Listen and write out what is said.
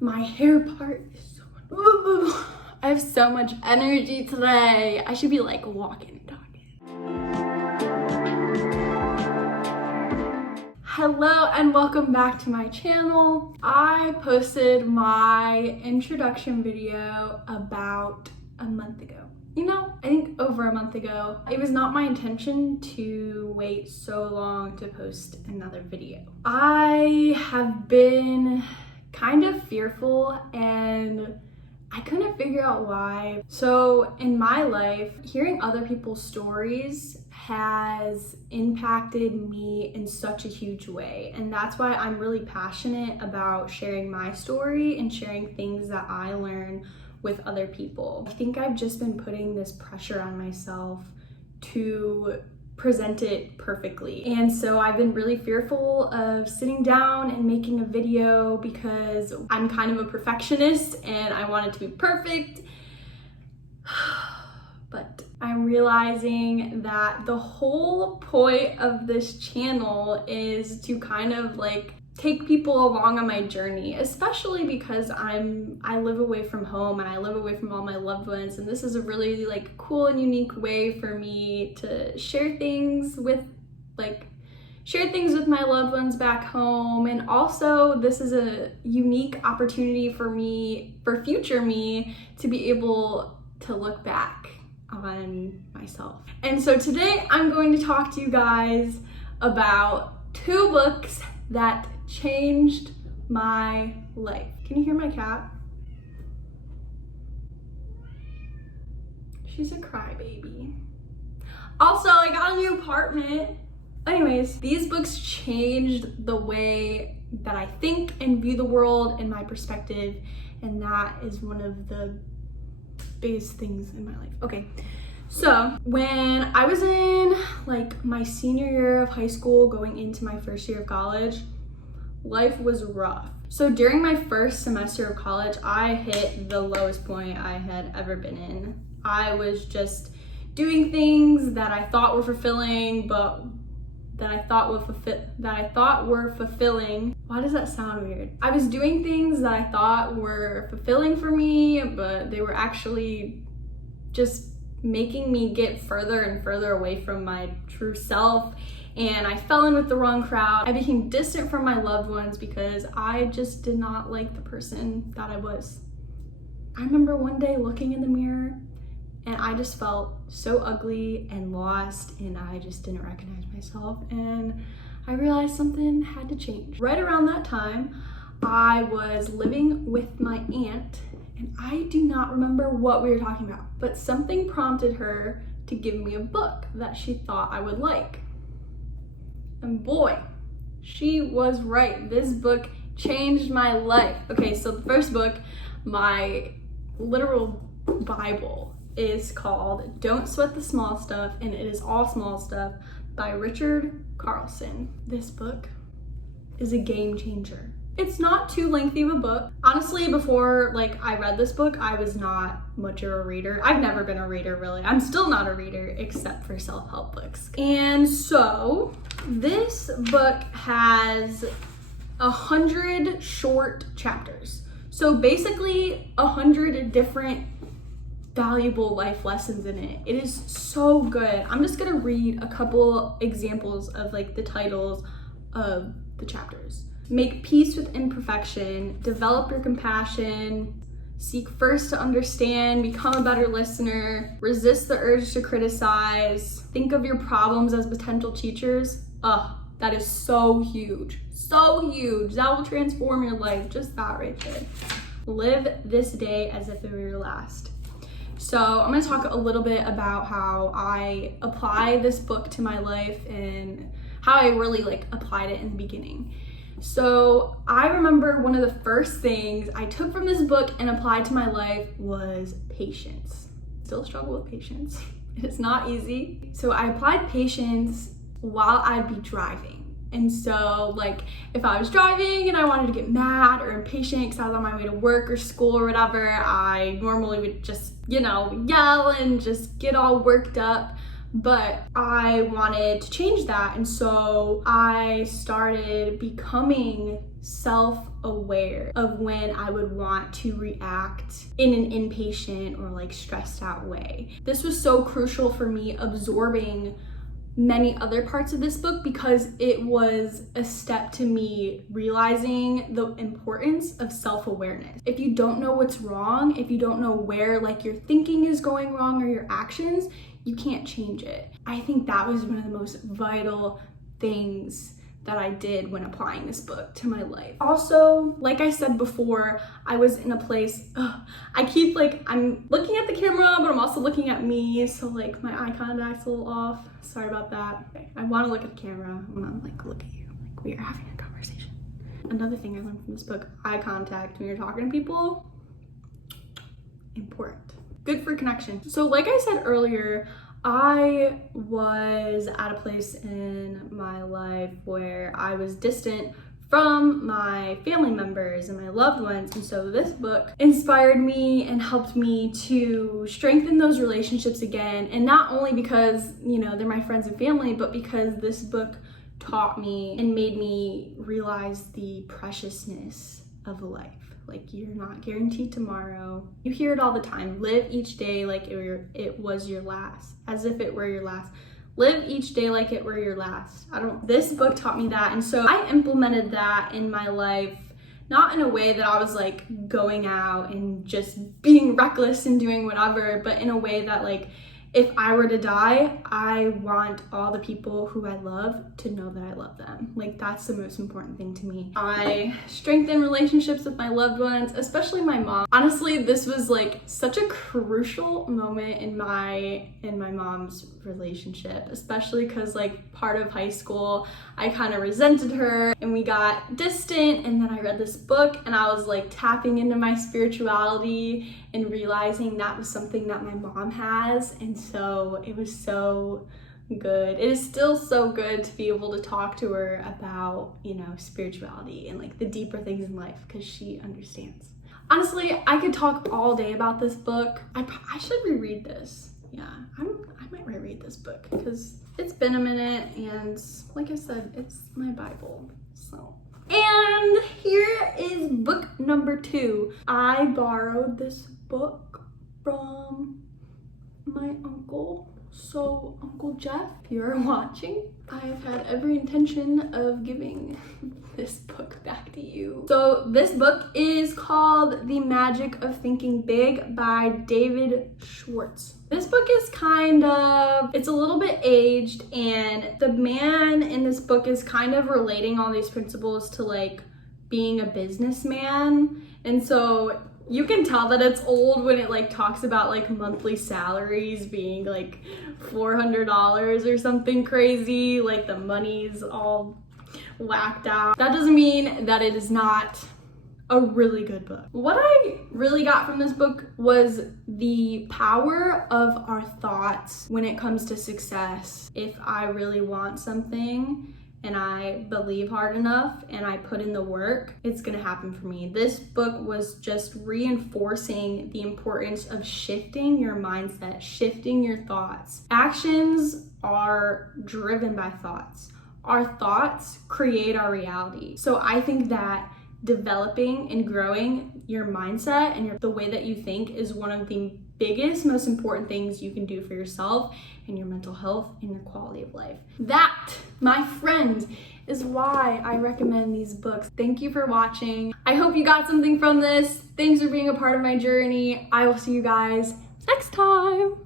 My hair part is so I have so much energy today. I should be like walking and talking. Hello and welcome back to my channel. I posted my introduction video about a month ago. I think over a month ago. It was not my intention to wait so long to post another video. I have been kind of fearful and I couldn't figure out why. So in my life, hearing other people's stories has impacted me in such a huge way. And that's why I'm really passionate about sharing my story and sharing things that I learn with other people. I think I've just been putting this pressure on myself to present it perfectly. And so I've been really fearful of sitting down and making a video because I'm kind of a perfectionist and I want it to be perfect. But I'm realizing that the whole point of this channel is to kind of like take people along on my journey, especially because I live away from home and I live away from all my loved ones, and this is a really like cool and unique way for me to share things with my loved ones back home. And also this is a unique opportunity for future me to be able to look back on myself. And so today I'm going to talk to you guys about 2 books that changed my life. Can you hear my cat? She's a crybaby. Also, I got a new apartment. Anyways, these books changed the way that I think and view the world and my perspective, and that is one of the biggest things in my life. Okay. So when I was in like my senior year of high school going into my first year of college, life was rough. So during my first semester of college, I hit the lowest point I had ever been in. I was just doing things that I thought were fulfilling, but that I thought were fulfilling. Why does that sound weird? I was doing things that I thought were fulfilling for me, but they were actually just making me get further and further away from my true self. And I fell in with the wrong crowd. I became distant from my loved ones because I just did not like the person that I was. I remember one day looking in the mirror and I just felt so ugly and lost, and I just didn't recognize myself, and I realized something had to change. Right around that time, I was living with my aunt, and I do not remember what we were talking about, but something prompted her to give me a book that she thought I would like. And boy, she was right. This book changed my life. Okay, so the first book, my literal Bible, is called Don't Sweat the Small Stuff, and it is all small stuff by Richard Carlson. This book is a game changer. It's not too lengthy of a book. Honestly, before I read this book, I was not much of a reader. I've never been a reader, really. I'm still not a reader except for self-help books. And so this book has 100 short chapters. So basically 100 different valuable life lessons in it. It is so good. I'm just gonna read a couple examples of the titles of the chapters. Make peace with imperfection, develop your compassion, seek first to understand, become a better listener, resist the urge to criticize, think of your problems as potential teachers. That is so huge. So huge. That will transform your life. Just that right there. Live this day as if it were your last. So I'm going to talk a little bit about how I apply this book to my life and how I really applied it in the beginning. So I remember one of the first things I took from this book and applied to my life was patience. Still struggle with patience. It's not easy. So I applied patience while I'd be driving. And so if I was driving and I wanted to get mad or impatient because I was on my way to work or school or whatever, I normally would just, yell and just get all worked up. but I wanted to change that. And so I started becoming self-aware of when I would want to react in an impatient or like stressed out way. This was so crucial for me absorbing many other parts of this book because it was a step to me realizing the importance of self-awareness. If you don't know what's wrong, if you don't know where like your thinking is going wrong or your actions, you can't change it. I think that was one of the most vital things that I did when applying this book to my life. Also, like I said before, I was in a place, I'm looking at the camera, but I'm also looking at me, so like my eye contact's a little off. Sorry about that. Okay. I want to look at the camera when I'm like, look at you, like we are having a conversation. Another thing I learned from this book, eye contact when you're talking to people, important. Good for connection. So like I said earlier, I was at a place in my life where I was distant from my family members and my loved ones. And so this book inspired me and helped me to strengthen those relationships again. And not only because, you know, they're my friends and family, but because this book taught me and made me realize the preciousness of life. Like, you're not guaranteed tomorrow. You hear it all the time. Live each day like it was your last, as if it were your last. Live each day like it were your last. This book taught me that. And so I implemented that in my life, not in a way that I was like going out and just being reckless and doing whatever, but in a way that like, if I were to die, I want all the people who I love to know that I love them. Like, that's the most important thing to me. I strengthen relationships with my loved ones, especially my mom. Honestly, this was like such a crucial moment in my mom's relationship, especially because like part of high school, I kind of resented her and we got distant, and then I read this book and I was like tapping into my spirituality and realizing that was something that my mom has. And so it was so good. It is still so good to be able to talk to her about, you know, spirituality and like the deeper things in life, because she understands. Honestly, I could talk all day about this book. I should reread this. Yeah, I might reread this book because it's been a minute, and like I said, it's my Bible, so. And here is book number 2. I borrowed this book from my uncle. So Uncle Jeff, if you're watching, I've had every intention of giving this book back to you. So this book is called The Magic of Thinking Big by David Schwartz. This book is it's a little bit aged, and the man in this book is kind of relating all these principles to like being a businessman. And so you can tell that it's old when it like talks about like monthly salaries being like $400 or something crazy, like the money's all whacked out. That doesn't mean that it is not a really good book. What I really got from this book was the power of our thoughts when it comes to success. If I really want something and I believe hard enough and I put in the work, it's gonna happen for me. This book was just reinforcing the importance of shifting your mindset, shifting your thoughts. Actions are driven by thoughts. Our thoughts create our reality. So I think that developing and growing your mindset and the way that you think is one of the biggest, most important things you can do for yourself and your mental health and your quality of life. That, my friend, is why I recommend these books. Thank you for watching. I hope you got something from this. Thanks for being a part of my journey. I will see you guys next time.